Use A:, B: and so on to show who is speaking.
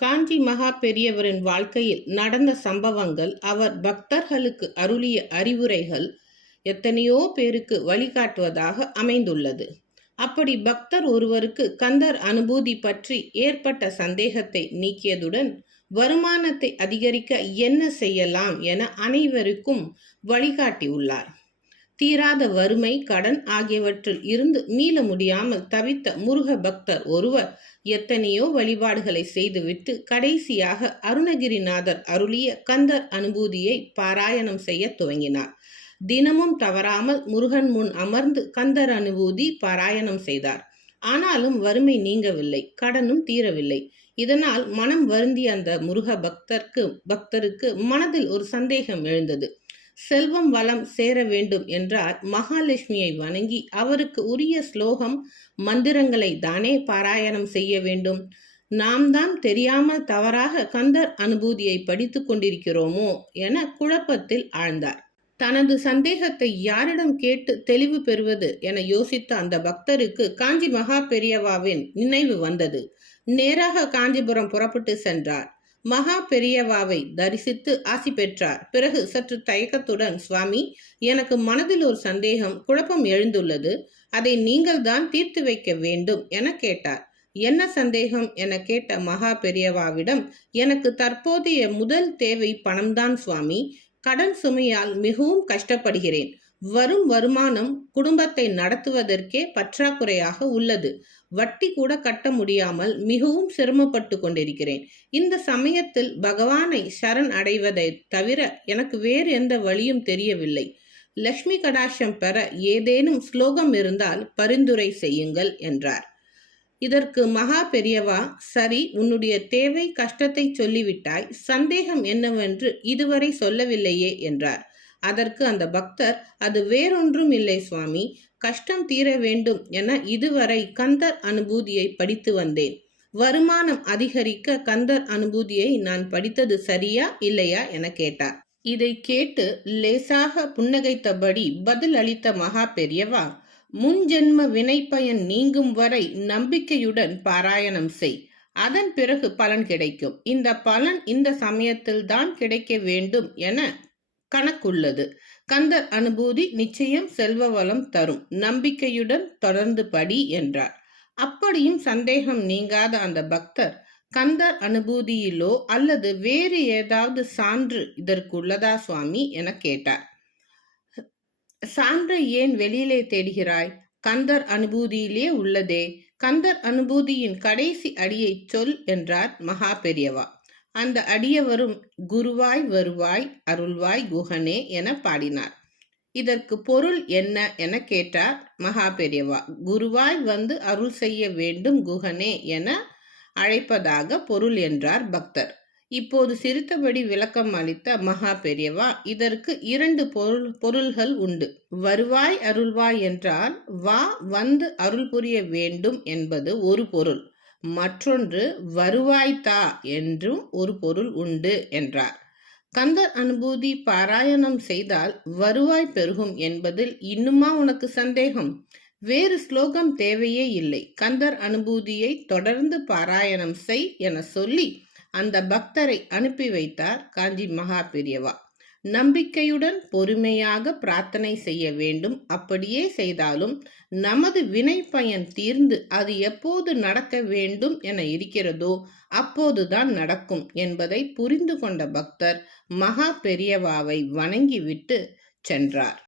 A: காஞ்சி மகா பெரியவரின் வாழ்க்கையில் நடந்த சம்பவங்கள் அவர் பக்தர்களுக்கு அருளிய அறிவுரைகள் எத்தனையோ பேருக்கு வழிகாட்டுவதாக அமைந்துள்ளது. அப்படி பக்தர் ஒருவருக்கு கந்தர் அனுபூதி பற்றி ஏற்பட்ட சந்தேகத்தை நீக்கியதுடன் வருமானத்தை அதிகரிக்க என்ன செய்யலாம் என அனைவருக்கும் வழிகாட்டியுள்ளார். தீராத வறுமை கடன் ஆகியவற்றில் இருந்து மீள முடியாமல் தவித்த முருக பக்தர் ஒருவர் எத்தனையோ வழிபாடுகளை செய்துவிட்டு கடைசியாக அருணகிரிநாதர் அருளிய கந்தர் அனுபூதியை பாராயணம் செய்ய துவங்கினார். தினமும் தவறாமல் முருகன் முன் அமர்ந்து கந்தர் அனுபூதி பாராயணம் செய்தார். ஆனாலும் வறுமை நீங்கவில்லை கடனும் தீரவில்லை. இதனால் மனம் வருந்திய அந்த முருக பக்தருக்கு பக்தருக்கு மனதில் ஒரு சந்தேகம் எழுந்தது. செல்வம் வளம் சேர வேண்டும் என்றால் மகாலட்சுமியை வணங்கி அவருக்கு உரிய ஸ்லோகம் மந்திரங்களை தானே பாராயணம் செய்ய வேண்டும். நாம் தான் தெரியாமல் தவறாக கந்தர் அனுபூதியை படித்து கொண்டிருக்கிறோமோ என குழப்பத்தில் ஆழ்ந்தார். தனது சந்தேகத்தை யாரிடம் கேட்டு தெளிவு பெறுவது என யோசித்த அந்த பக்தருக்கு காஞ்சி மகா பெரியவாவின் நினைவு வந்தது. நேராக காஞ்சிபுரம் புறப்பட்டு சென்றார். மகா பெரியவாவை தரிசித்து ஆசி பெற்றார். பிறகு சற்று தயக்கத்துடன் சுவாமி எனக்கு மனதில் ஒரு சந்தேகம் குழப்பம் எழுந்துள்ளது. அதை நீங்கள் தான் தீர்த்து வைக்க வேண்டும் என கேட்டார். என்ன சந்தேகம்? என கேட்ட மகா பெரியவாவிடம் எனக்கு தற்போதைய முதல் தேவை பணம்தான் சுவாமி. கடன் சுமையால் மிகவும் கஷ்டப்படுகிறேன். வரும் வருமானம் குடும்பத்தை நடத்துவதற்கே பற்றாக்குறையாக உள்ளது. வட்டி கூட கட்ட முடியாமல் மிகவும் சிரமப்பட்டு கொண்டிருக்கிறேன். இந்த சமயத்தில் பகவானை சரண் அடைவதை தவிர எனக்கு வேறு எந்த வழியும் தெரியவில்லை. லக்ஷ்மி கடாட்சம் பெற ஏதேனும் ஸ்லோகம் இருந்தால் பரிந்துரை செய்யுங்கள் என்றார். இதற்கு மகா பெரியவா சரி உன்னுடைய தேவை கஷ்டத்தை சொல்லிவிட்டாய் சந்தேகம் என்னவென்று இதுவரை சொல்லவில்லையே என்றார். அதற்கு அந்த பக்தர் அது வேறொன்றும் இல்லை சுவாமி கஷ்டம் தீர வேண்டும் என இதுவரை கந்தர் அனுபூதியை படித்து வந்தேன். வருமானம் அதிகரிக்க கந்தர் அனுபூதியை நான் படித்தது சரியா இல்லையா? என கேட்டார். இதை கேட்டு லேசாக புன்னகைத்தபடி பதில் அளித்த மகா பெரியவா முன்ஜென்ம வினைப்பயன் நீங்கும் வரை நம்பிக்கையுடன் பாராயணம் செய். அதன் பிறகு பலன் கிடைக்கும். இந்த பலன் இந்த சமயத்தில் தான் கிடைக்க வேண்டும் என கணக்குள்ளது. கந்தர் அனுபூதி நிச்சயம் செல்வ வளம் தரும். நம்பிக்கையுடன் தொடர்ந்து படி என்றார். அப்படியும் சந்தேகம் நீங்காத அந்த பக்தர் கந்தர் அனுபூதியிலோ அல்லது வேறு ஏதாவது சான்று இதற்கு உள்ளதா சுவாமி என கேட்டார். சான்று ஏன் வெளியிலே தேடுகிறாய்? கந்தர் அனுபூதியிலே உள்ளதே. கந்தர் அனுபூதியின் கடைசி அடியை சொல் என்றார் மகா பெரியவா. அந்த அடியவரும் குருவாய் வருவாய் அருள்வாய் குஹனே என பாடினார். இதற்கு பொருள் என்ன என கேட்டார் மகா பெரியவா. குருவாய் வந்து அருள் செய்ய வேண்டும் குஹனே என அழைப்பதாக பொருள் என்றார் பக்தர். இப்போது சிரித்தபடி விளக்கம் அளித்த மகா பெரியவா இதற்கு இரண்டு பொருள் பொருள்கள் உண்டு. வருவாய் அருள்வாய் என்றால் வா வந்து அருள் புரிய வேண்டும் என்பது ஒரு பொருள். மற்றொன்று வருவாய்த்தா என்றும் ஒரு பொருள் உண்டு என்றார். கந்தர் அனுபூதி பாராயணம் செய்தால் வருவாய் பெருகும் என்பதில் இன்னுமா உனக்கு சந்தேகம்? வேறு ஸ்லோகம் தேவையே இல்லை. கந்தர் அனுபூதியை தொடர்ந்து பாராயணம் செய் என சொல்லி அந்த பக்தரை அனுப்பி வைத்தார் காஞ்சி மகா பெரியவா. நம்பிக்கையுடன் பொறுமையாக பிரார்த்தனை செய்ய வேண்டும். அப்படியே செய்தாலும் நமது வினை பயன் தீர்ந்து அது எப்போது நடக்க வேண்டும் என இருக்கிறதோ அப்போதுதான் நடக்கும் என்பதை புரிந்து கொண்ட பக்தர் மகா பெரியவாவை வணங்கிவிட்டு சென்றார்.